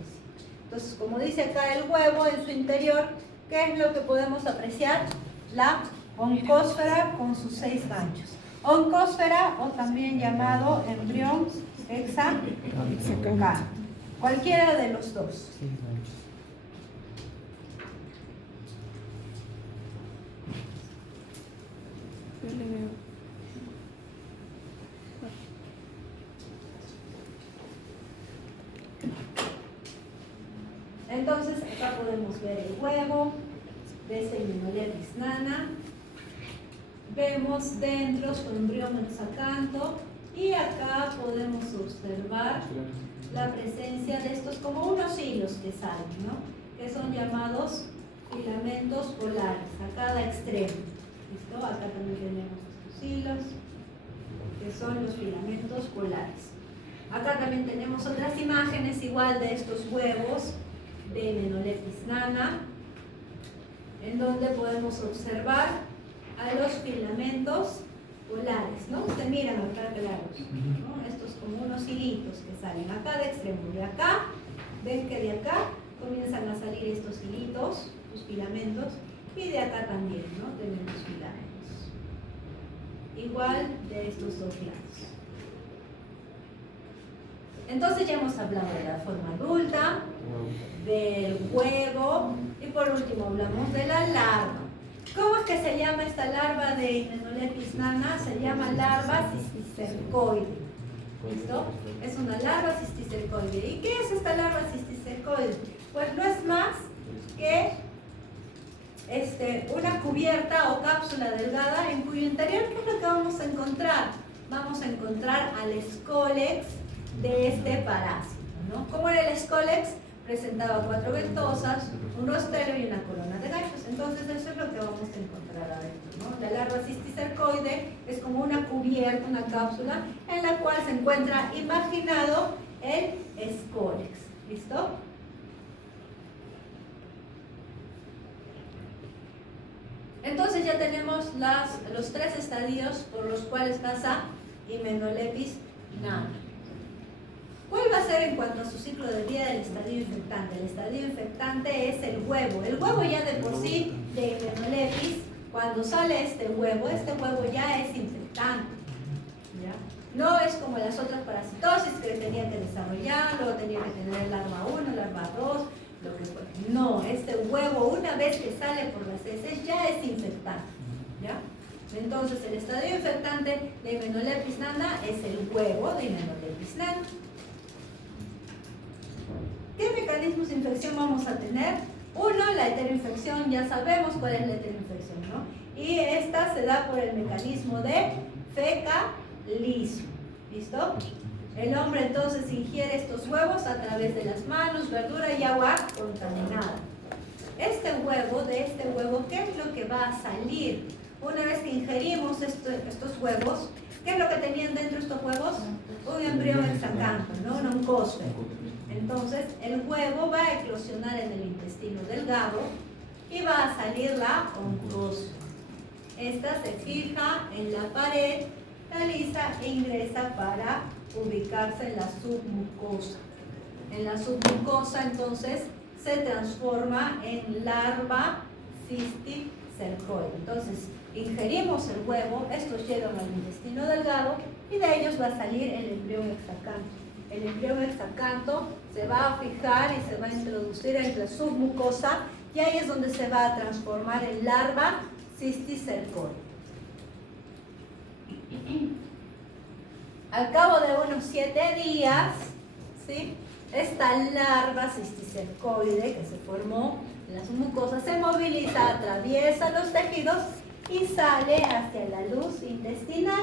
Entonces, como dice acá el huevo en su interior, ¿qué es lo que podemos apreciar? La oncósfera con sus 6 ganchos. Oncósfera o también llamado embrión hexacanto. Cualquiera de los dos. Yo le veo. Entonces, acá podemos ver el huevo de este Hymenolechis nana. Vemos dentro su embrión hexacanto y acá podemos observar la presencia de estos como unos hilos que salen, ¿no? Que son llamados filamentos polares a cada extremo. ¿Listo? Acá también tenemos estos hilos que son los filamentos polares. Acá también tenemos otras imágenes igual de estos huevos de Hymenolechis nana, en donde podemos observar a los filamentos polares, ¿no? Se miran acá claros, ¿no? Estos como unos hilitos que salen a cada extremo. De acá, ven que de acá comienzan a salir estos hilitos, los filamentos, y de acá también, ¿no? Tenemos filamentos. Igual de estos dos lados. Entonces ya hemos hablado de la forma adulta, del huevo y por último hablamos de la larva. ¿Cómo es que se llama esta larva de Hymenolechis nana? Se llama larva cisticercoide. ¿Listo? Es una larva cisticercoide. ¿Y qué es esta larva cisticercoide? Pues no es más que una cubierta o cápsula delgada en cuyo interior, ¿qué es lo que vamos a encontrar? Vamos a encontrar al escólex de este parásito, ¿no? ¿Cómo era el escólex? Presentaba 4 ventosas, un rostero y una corona de ganchos. Entonces eso es lo que vamos a encontrar adentro, ¿no? La larva cisticercoide es como una cubierta, una cápsula en la cual se encuentra imaginado el escólex. ¿Listo? Entonces ya tenemos los 3 estadios por los cuales pasa Hymenolechis nana. ¿Cuál va a ser en cuanto a su ciclo de vida del estadio infectante? El estadio infectante es el huevo. El huevo ya de por sí de Hymenolechis, cuando sale este huevo ya es infectante. ¿Ya? No es como las otras parasitosis que tenía que desarrollar, luego tenía que tener larva 1, larva 2, lo que fuera. No, este huevo una vez que sale por las heces ya es infectante. ¿Ya? Entonces el estadio infectante de Hymenolechis nana es el huevo de Hymenolechis nana. ¿Qué mecanismos de infección vamos a tener? Uno, la heteroinfección, ya sabemos cuál es la heteroinfección, ¿no? Y esta se da por el mecanismo de fecalismo. ¿Listo? El hombre entonces ingiere estos huevos a través de las manos, verdura y agua contaminada. De este huevo, ¿qué es lo que va a salir? Una vez que ingerimos estos huevos, ¿Qué es lo que tenían dentro estos huevos? Un embrión hexacanto, ¿no? Un oncósfero. Entonces, el huevo va a eclosionar en el intestino delgado y va a salir la oncósfera. Esta se fija en la pared lisa e ingresa para ubicarse en la submucosa. En la submucosa, entonces, se transforma en larva cisticercoide. Entonces, ingerimos el huevo, estos llegan al intestino delgado y de ellos va a salir el embrión hexacanto. El embrión hexacanto se va a fijar y se va a introducir en la submucosa y ahí es donde se va a transformar en larva cisticercoide. Al cabo de unos 7 días, ¿sí?, esta larva cisticercoide que se formó en la submucosa se moviliza, atraviesa los tejidos y sale hacia la luz intestinal.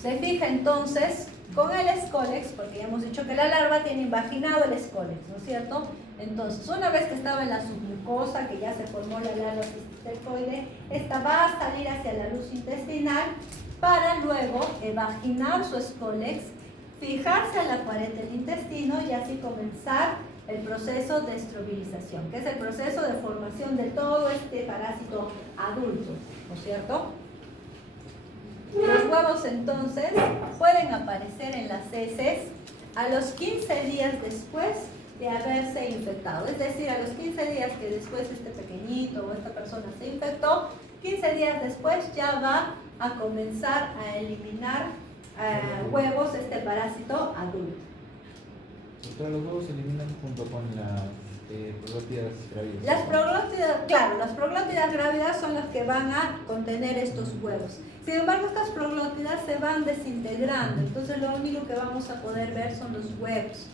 Se fija entonces con el escólex, porque ya hemos dicho que la larva tiene invaginado el escólex, ¿no es cierto? Entonces, una vez que estaba en la submucosa, que ya se formó la larva cisticercoide, esta va a salir hacia la luz intestinal para luego evaginar su escólex, fijarse a la pared del intestino y así comenzar el proceso de estrovilización, que es el proceso de formación de todo este parásito adulto, ¿no es cierto? Los huevos entonces pueden aparecer en las heces a los 15 días después de haberse infectado, es decir, a los 15 días que después este pequeñito o esta persona se infectó, 15 días después ya va a comenzar a eliminar huevos este parásito adulto. Doctora, los huevos se eliminan junto con las proglótidas grávidas. Las proglótidas, claro, las proglótidas grávidas son las que van a contener estos huevos. Sin embargo, estas proglótidas se van desintegrando, entonces lo único que vamos a poder ver son los huevos.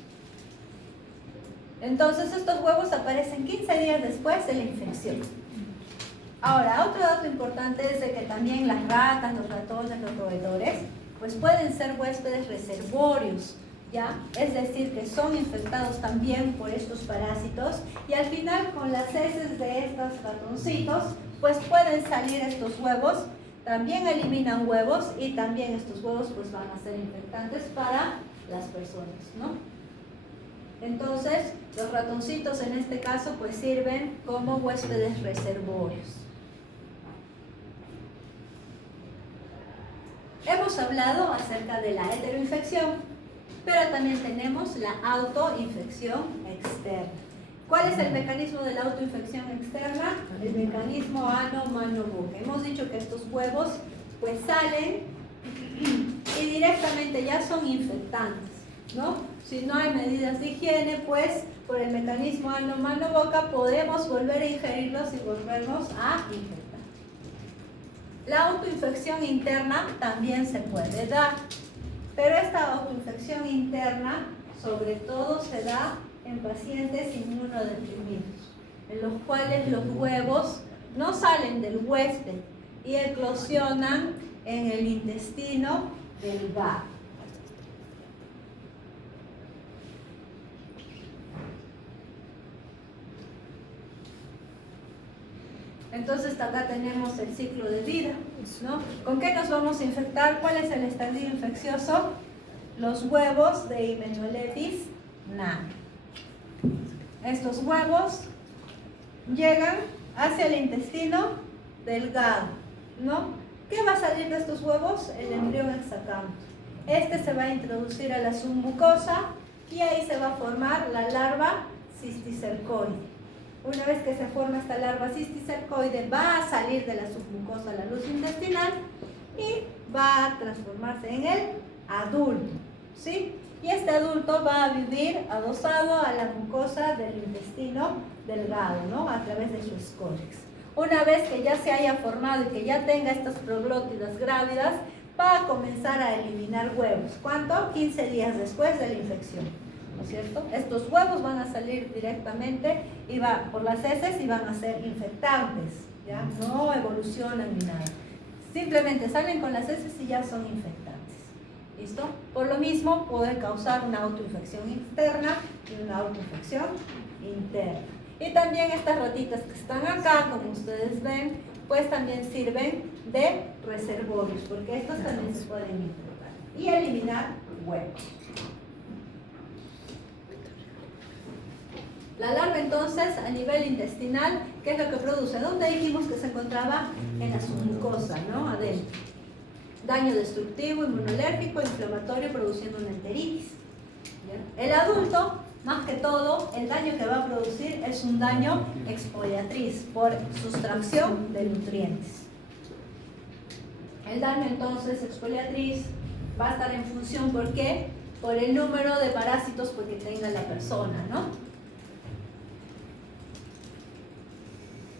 Entonces estos huevos aparecen 15 días después de la infección. Ahora, otro dato importante es de que también las ratas, los ratones, los roedores, pues pueden ser huéspedes reservorios, ¿ya? Es decir, que son infectados también por estos parásitos y al final con las heces de estos ratoncitos, pues pueden salir estos huevos, también eliminan huevos y también estos huevos pues van a ser infectantes para las personas, ¿no? Entonces, los ratoncitos en este caso pues sirven como huéspedes reservorios. Hemos hablado acerca de la heteroinfección, pero también tenemos la autoinfección externa. ¿Cuál es el mecanismo de la autoinfección externa? El mecanismo ano-mano-boca. Hemos dicho que estos huevos pues salen y directamente ya son infectantes, ¿no? Si no hay medidas de higiene, pues por el mecanismo ano-mano-boca podemos volver a ingerirlos y volvernos a infectar. La autoinfección interna también se puede dar, pero esta autoinfección interna sobre todo se da en pacientes inmunodeprimidos, en los cuales los huevos no salen del huésped y eclosionan en el intestino delgado. Entonces acá tenemos el ciclo de vida, ¿no? ¿Con qué nos vamos a infectar? ¿Cuál es el estadio infeccioso? Los huevos de Hymenolepis nana. Estos huevos llegan hacia el intestino delgado, ¿no? ¿Qué va a salir de estos huevos? El embrión hexacanto. Este se va a introducir a la submucosa y ahí se va a formar la larva cisticercoide. Una vez que se forma esta larva cisticercoide, va a salir de la submucosa a la luz intestinal y va a transformarse en el adulto, ¿sí? Y este adulto va a vivir adosado a la mucosa del intestino delgado, ¿no? A través de su escólex. Una vez que ya se haya formado y que ya tenga estas proglótidas grávidas, va a comenzar a eliminar huevos. ¿Cuánto? 15 días después de la infección, ¿no es cierto? Estos huevos van a salir directamente por las heces y van a ser infectantes, ¿ya? No evolucionan ni nada. Simplemente salen con las heces y ya son infectantes. ¿Listo? Por lo mismo puede causar una autoinfección externa y una autoinfección interna. Y también estas ratitas que están acá, como ustedes ven, pues también sirven de reservorios, porque estos también se pueden infectar. Y eliminar huecos. La larva entonces a nivel intestinal, ¿qué es lo que produce? ¿Dónde dijimos que se encontraba? En la submucosa, ¿no? Adentro. Daño destructivo, inmunoléptico, inflamatorio, produciendo una enteritis. ¿Bien? El adulto, más que todo, el daño que va a producir es un daño exfoliatriz por sustracción de nutrientes. El daño entonces exfoliatriz va a estar en función, ¿por qué? Por el número de parásitos que tenga la persona, ¿no?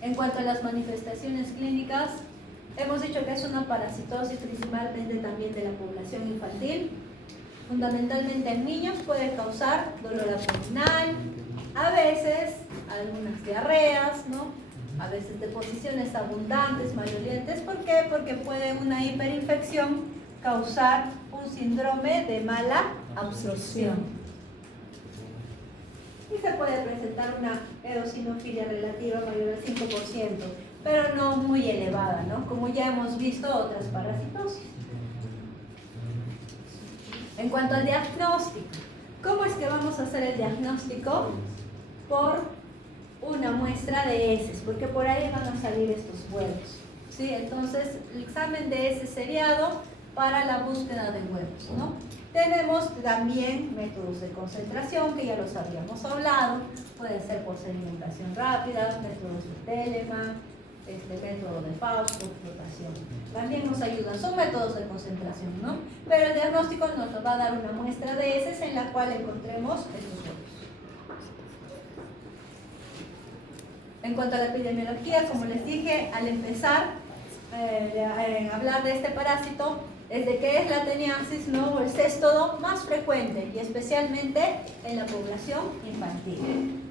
En cuanto a las manifestaciones clínicas, hemos dicho que es una parasitosis principalmente también de la población infantil. Fundamentalmente en niños puede causar dolor abdominal, a veces algunas diarreas, ¿no? A veces deposiciones abundantes, malolientes. ¿Por qué? Porque puede una hiperinfección causar un síndrome de mala absorción. Y se puede presentar una eosinofilia relativa mayor al 5%, pero no muy elevada, ¿no? Como ya hemos visto otras parasitosis. En cuanto al diagnóstico, ¿cómo es que vamos a hacer el diagnóstico? Por una muestra de heces, porque por ahí van a salir estos huevos, ¿sí? Entonces, el examen de heces seriado para la búsqueda de huevos, ¿no? Tenemos también métodos de concentración, que ya los habíamos hablado, puede ser por sedimentación rápida, métodos de Telemann, método de Fausto, flotación. También nos ayudan, son métodos de concentración, ¿no? Pero el diagnóstico nos va a dar una muestra de heces en la cual encontremos estos huevos. En cuanto a la epidemiología, como les dije, al empezar a hablar de este parásito, es de que es la teniasis, ¿no? O el céstodo más frecuente, y especialmente en la población infantil.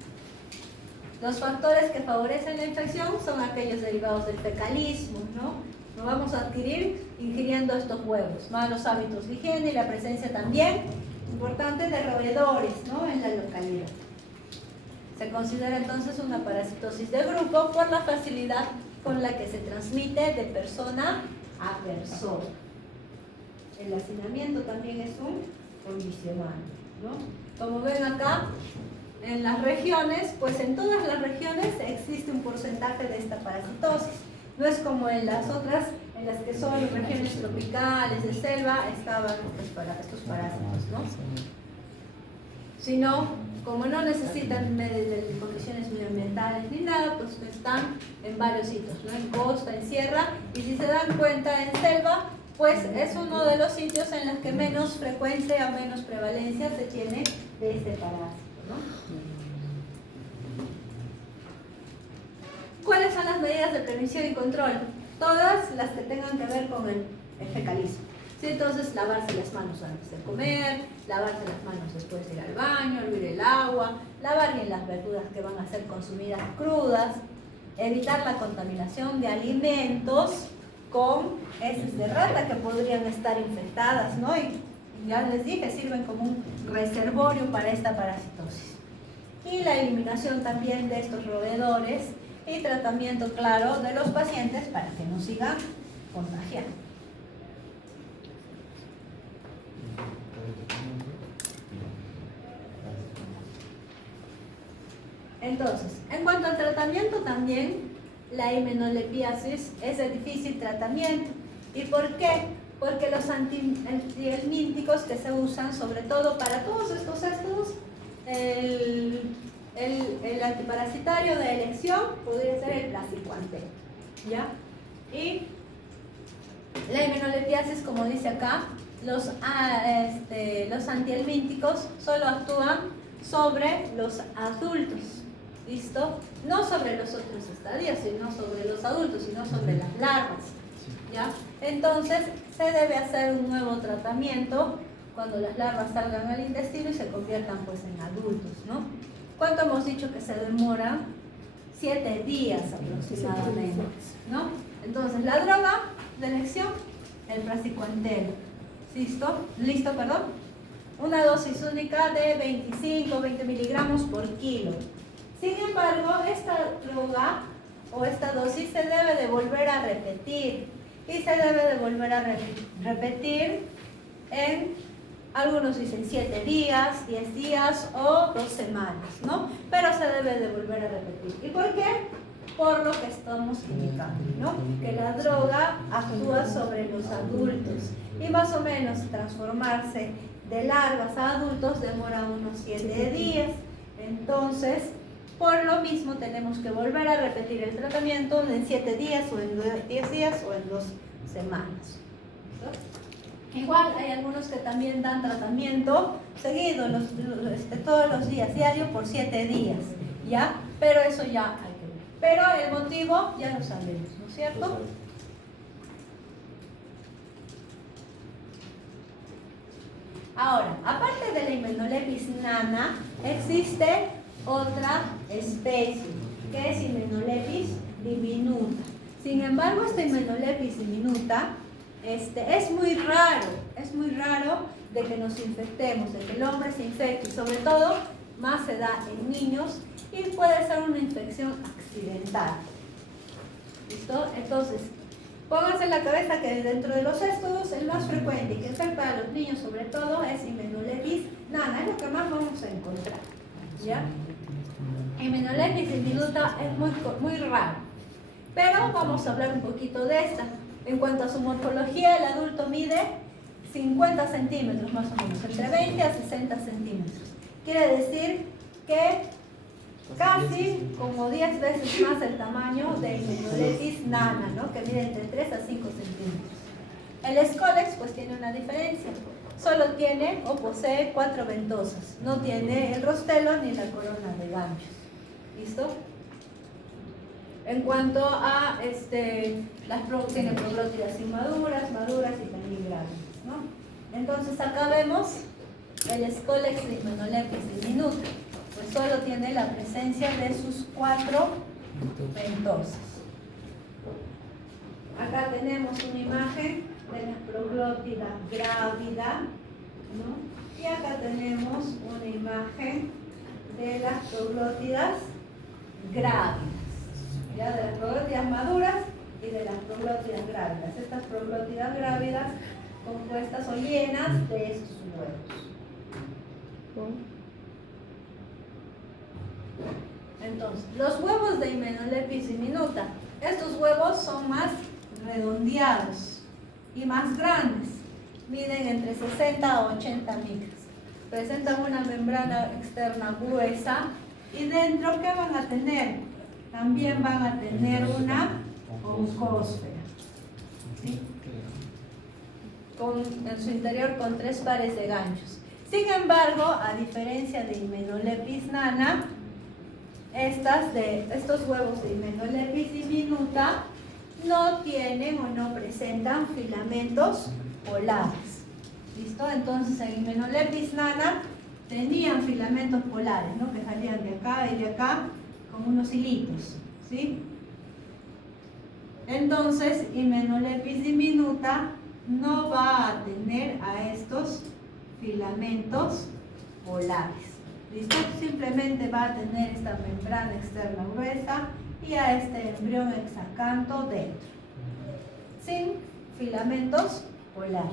Los factores que favorecen la infección son aquellos derivados del fecalismo, ¿no? Lo vamos a adquirir ingiriendo estos huevos, malos hábitos de higiene y la presencia también importante de roedores, ¿no? En la localidad. Se considera entonces una parasitosis de grupo por la facilidad con la que se transmite de persona a persona. El hacinamiento también es un condicionante, ¿no? Como ven acá, en las regiones, pues en todas las regiones existe un porcentaje de esta parasitosis. No es como en las otras, en las que son regiones tropicales, de selva, estaban estos parásitos, ¿no? Sino, como no necesitan de condiciones medioambientales ni nada, pues están en varios sitios, ¿no? En costa, en sierra, y si se dan cuenta, en selva, pues es uno de los sitios en los que menos frecuencia o menos prevalencia se tiene de este parásito, ¿no? ¿Cuáles son las medidas de prevención y control? Todas las que tengan que ver con el fecalismo. ¿Sí? Entonces, lavarse las manos antes de comer, lavarse las manos después de ir al baño, hervir el agua, lavar bien las verduras que van a ser consumidas crudas, evitar la contaminación de alimentos con heces de rata que podrían estar infectadas, ¿no? Y ya les dije, sirven como un reservorio para esta parasitosis. Y la eliminación también de estos roedores y tratamiento, claro, de los pacientes para que no sigan contagiando. Entonces, en cuanto al tratamiento también, la himenolepiasis es de difícil tratamiento. ¿Y por qué? Porque los antihelmínticos que se usan, sobre todo para todos estos éstodos, el antiparasitario de elección podría ser el praziquantel, ¿ya? Y la himenolepiasis, como dice acá, los antihelmínticos solo actúan sobre los adultos, ¿listo? No sobre los otros estadios, sino sobre los adultos, sino sobre las larvas, ¿ya? Entonces, se debe hacer un nuevo tratamiento cuando las larvas salgan al intestino y se conviertan pues en adultos, ¿no? ¿Cuánto hemos dicho que se demora? 7 días aproximadamente, ¿no? Entonces, la droga de elección, el praziquantel, ¿listo, perdón? Una dosis única de 25-20 miligramos por kilo. Sin embargo, esta droga o esta dosis se debe de volver a repetir. Y se debe de volver a repetir en, algunos dicen 7 días, 10 días o 2 semanas, ¿no? Pero se debe de volver a repetir. ¿Y por qué? Por lo que estamos indicando, ¿no? Que la droga actúa sobre los adultos y más o menos transformarse de larvas a adultos demora unos 7 días. Entonces, por lo mismo tenemos que volver a repetir el tratamiento en 7 días o en 10 días o en 2 semanas. ¿No? Igual hay algunos que también dan tratamiento seguido, todos los días, diario por 7 días, ¿ya? Pero eso ya hay que ver. Pero el motivo ya lo sabemos, ¿no es cierto? Ahora, aparte de la Hymenolepis nana, existe otra especie, que es Hymenolepis diminuta. Sin embargo, esta Hymenolepis diminuta es muy raro de que nos infectemos, de que el hombre se infecte, y sobre todo, más se da en niños, y puede ser una infección accidental. ¿Listo? Entonces, pónganse en la cabeza que dentro de los estudios, el más frecuente y que afecta a los niños sobre todo es Hymenolepis nana, es lo que más vamos a encontrar, ¿ya? Hymenolepis diminuta es muy raro, pero vamos a hablar un poquito de esta. En cuanto a su morfología, el adulto mide 50 centímetros más o menos, entre 20 a 60 centímetros. Quiere decir que casi como 10 veces más el tamaño de Hymenolepis nana, ¿no? Que mide entre 3 a 5 centímetros. El Scolex pues tiene una diferencia. Solo tiene o posee 4 ventosas. No tiene el rostelo ni la corona de ganchos. ¿Listo? En cuanto a tiene proglótidas inmaduras, maduras y también grandes, ¿no? Entonces acá vemos el Scolex de Hymenolepis diminuta. Pues solo tiene la presencia de sus 4 ventosas. Acá tenemos una imagen de la proglótida grávida, ¿no? Y acá tenemos una imagen de las proglótidas grávidas, ¿ya? De las proglótidas maduras y de las proglótidas grávidas. Estas proglótidas grávidas compuestas o llenas de estos huevos. Entonces, los huevos de Hymenolepis diminuta, estos huevos son más redondeados y más grandes, miden entre 60 a 80 micras, presentan una membrana externa gruesa y dentro, ¿qué van a tener? También van a tener una oncósfera, ¿sí? En su interior con 3 pares de ganchos. Sin embargo, a diferencia de Hymenolepis nana, estos huevos de Hymenolepis diminuta no tienen o no presentan filamentos polares. ¿Listo? Entonces en Hymenolepis nana tenían filamentos polares, ¿no? Que salían de acá y de acá con unos hilitos, ¿sí? Entonces Hymenolepis diminuta no va a tener a estos filamentos polares. ¿Listo? Simplemente va a tener esta membrana externa gruesa y a este embrión hexacanto dentro, sin filamentos polares.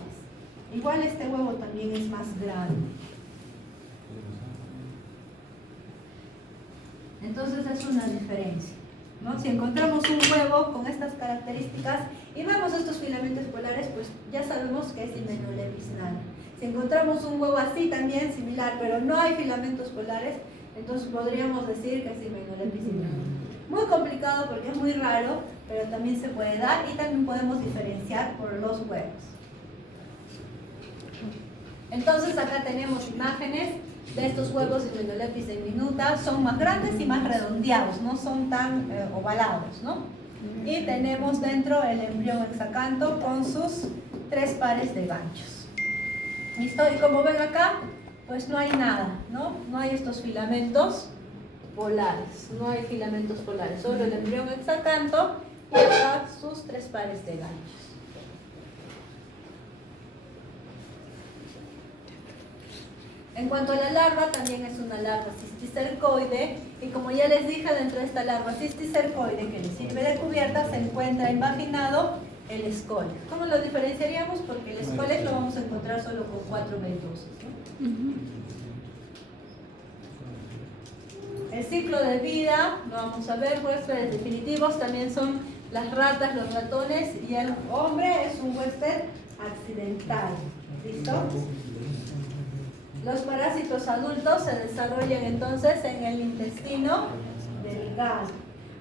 Igual este huevo también es más grande. Entonces es una diferencia, ¿no? Si encontramos un huevo con estas características y vemos estos filamentos polares, pues ya sabemos que es Hymenolepis nana. Si encontramos un huevo así también similar, pero no hay filamentos polares, entonces podríamos decir que es Hymenolepis diminuta. Muy complicado porque es muy raro, pero también se puede dar y también podemos diferenciar por los huevos. Entonces acá tenemos imágenes de estos huevos de Hymenolepis diminuta, son más grandes y más redondeados, no son tan ovalados, ¿no? Y tenemos dentro el embrión hexacanto con sus 3 pares de ganchos. ¿Listo? Y como ven acá, pues no hay nada, ¿no? No hay estos filamentos polares, no hay filamentos polares, solo el embrión hexacanto y acá sus 3 pares de ganchos. En cuanto a la larva, también es una larva cisticercoide, y como ya les dije, dentro de esta larva cisticercoide que le sirve de cúbierta se encuentra invaginado el escólex. ¿Cómo lo diferenciaríamos? Porque el escólex lo vamos a encontrar solo con 4 ventosos, ¿no? El ciclo de vida, lo vamos a ver, huéspedes definitivos también son las ratas, los ratones, y el hombre es un huésped accidental. ¿Listo? Los parásitos adultos se desarrollan entonces en el intestino delgado.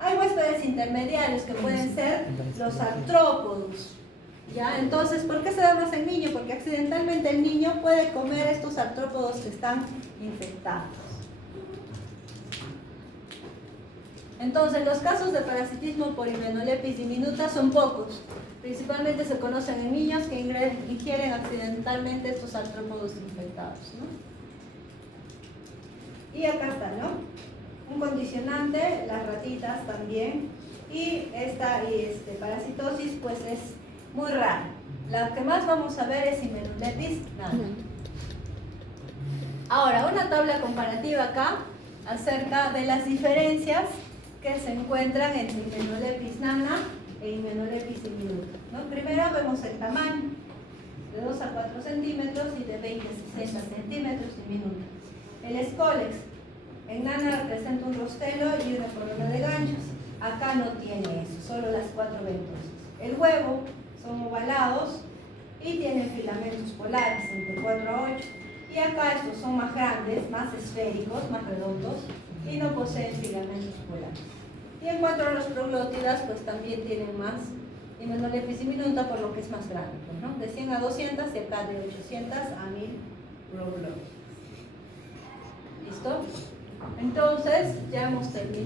Hay huéspedes intermediarios que pueden ser los artrópodos. ¿Ya? Entonces, ¿por qué se da más en niño? Porque accidentalmente el niño puede comer estos artrópodos que están infectados. Entonces, los casos de parasitismo por Hymenoleucis diminuta son pocos. Principalmente se conocen en niños que ingieren accidentalmente estos artrópodos infectados, ¿no? Y acá está, ¿no? Un condicionante, las ratitas también. Y esta parasitosis pues es muy rara. La que más vamos a ver es Hymenoleucis nana. Ahora, una tabla comparativa acá acerca de las diferencias que se encuentran entre Hymenoleucis nana e Hymenoleucis diminuta, ¿no? Primero vemos el tamaño, de 2 a 4 centímetros y de 20 a 60 centímetros diminuta. El escólex, en nana presenta un rostelo y una corona de ganchos. Acá no tiene eso, solo las 4 ventosas. El huevo son ovalados y tienen filamentos polares entre 4 a 8. Y acá estos son más grandes, más esféricos, más redondos y no poseen filamentos polares. Y en cuanto a los proglótidas, pues también tienen más Hymenoleucis diminuta, por lo que es más grande, ¿no? De 100 a 200 y acá de 800 a 1000 proglótidas. ¿Listo? Entonces, ya hemos terminado.